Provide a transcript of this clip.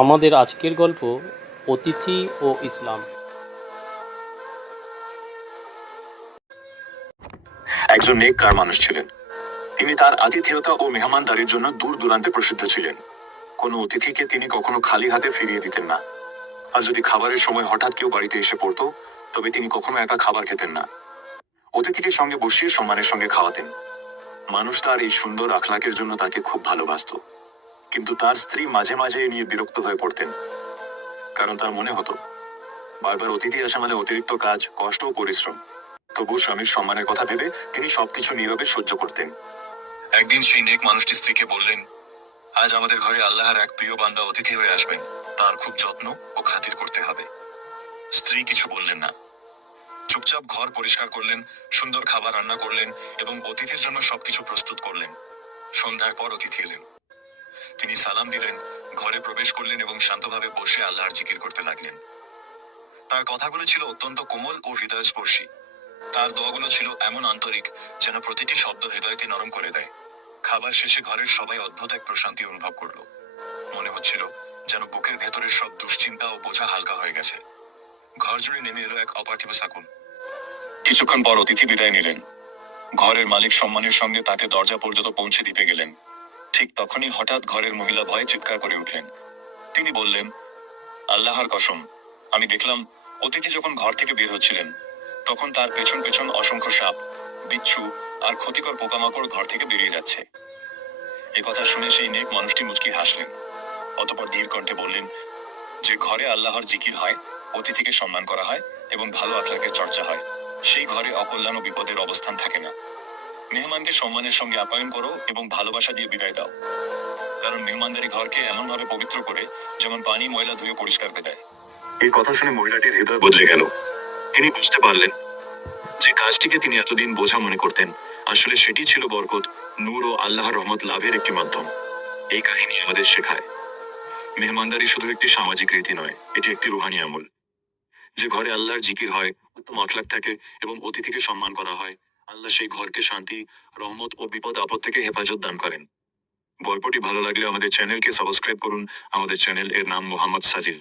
আমাদের আজকের গল্প অতিথি ও ইসলাম। একজন নেককার মানুষ ছিলেন। তিনি তার আতিথেয়তা ও মেহমানদারির জন্য দূর দূরান্তে প্রসিদ্ধ ছিলেন। কোনো অতিথিকে তিনি কখনো খালি হাতে ফিরিয়ে দিতেন না। আর যদি খাবারের সময় হঠাৎ কেউ বাড়িতে এসে পড়তো, তবে তিনি কখনো একা খাবার খেতেন না। অতিথিকে সঙ্গে বসিয়ে সম্মানের সঙ্গে খাওয়াতেন। মানুষ তার এই সুন্দর আখলাকের জন্য তাকে খুব ভালোবাসতো। কিন্তু তার স্ত্রী মাঝে মাঝে এ নিয়ে বিরক্ত হয়ে পড়তেন। কারণ তার মনে হতো বারবার অতিথি আসা মানে অতিরিক্ত কাজ, কষ্ট ও পরিশ্রম। তবু স্বামীর সম্মানের কথা ভেবে তিনি সবকিছু নীরবে সহ্য করতেন। একদিন সেই নেক মানুষটি স্ত্রীকে বললেন, আজ আমাদের ঘরে আল্লাহর এক প্রিয় বান্দা অতিথি হয়ে আসবেন, তার খুব যত্ন ও খাতির করতে হবে। স্ত্রী কিছু বললেন না, চুপচাপ ঘর পরিষ্কার করলেন, সুন্দর খাবার রান্না করলেন এবং অতিথির জন্য সবকিছু প্রস্তুত করলেন। সন্ধ্যার পর অতিথি এলেন। তিনি সালাম দিলেন, ঘরে প্রবেশ করলেন এবং শান্তভাবে বসে আল্লাহর জিকির করতে লাগলেন। তার কথাগুলো ছিল অত্যন্ত কোমল ও হৃদয়স্পর্শী। তার দোয়াগুলো ছিল এমন আন্তরিক, যেন প্রতিটি শব্দ হৃদয়কে নরম করে দেয়। খাবার শেষে ঘরের সবাই অদ্ভুত এক প্রশান্তি অনুভব করলো। মনে হচ্ছিল যেন বুকের ভেতরের সব দুশ্চিন্তা ও বোঝা হালকা হয়ে গেছে। ঘর জুড়ে নেমে এলো এক অপার্থিব সাকুন। কিছুক্ষণ পর অতিথি বিদায় নিলেন। ঘরের মালিক সম্মানের সঙ্গে তাকে দরজা পর্যন্ত পৌঁছে দিতে গেলেন। ঠিক তখনই হঠাৎ ঘরের মহিলা ভয়ে চিৎকার করে উঠলেন। তিনি বললেন, আল্লাহর কসম, আমি দেখলাম অতিথি যখন ঘর থেকে বের হচ্ছিলেন, তখন তার পেছন পেছন অসংখ্য সাপ, বিচ্ছু আর ক্ষতিকর পোকামাকড় ঘর থেকে বেরিয়ে যাচ্ছে। এ কথা শুনে সেই নেক মানুষটি মুচকি হাসলেন। অতঃপর ধীর কণ্ঠে বললেন, যে ঘরে আল্লাহর জিকির হয়, অতিথিকে সম্মান করা হয় এবং ভালো আখলাকের চর্চা হয়, সেই ঘরে অকল্যাণ ও বিপদের অবস্থান থাকে না। মেহমানকে সম্মানের সঙ্গে আপ্যায়ন করো এবং ভালোবাসা দিয়ে বিদায় দাও। কারণ মেহমানদারি ঘরকে এমনভাবে পবিত্র করে, যেমন পানি ময়লা ধুয়ে পরিষ্কার করে দেয়। এই কথা শুনে মহিলাটির হৃদয় বদলে গেল। তিনি বুঝতে পারলেন যে কাজটিকে তিনি এতদিন বোঝা মনে করতেন, আসলে সেটি ছিল বরকত, নূর ও আল্লাহর রহমত লাভের একটি মাধ্যম। এই কাহিনী আমাদের শেখায়, মেহমানদারি শুধু একটি সামাজিক রীতি নয়, এটি একটি রুহানি আমল। যে ঘরে আল্লাহর জিকির হয়, উত্তম আখলাক থাকে এবং অতিথিকে সম্মান করা হয়, আল্লাহ সেই ঘরকে শান্তি, রহমত ও বিপদ আপদ থেকে হেফাজত দান করেন। গল্পটি ভালো লাগলে আমাদের চ্যানেলকে সাবস্ক্রাইব করুন। আমাদের চ্যানেল এর নাম মোহাম্মদ সাজিল।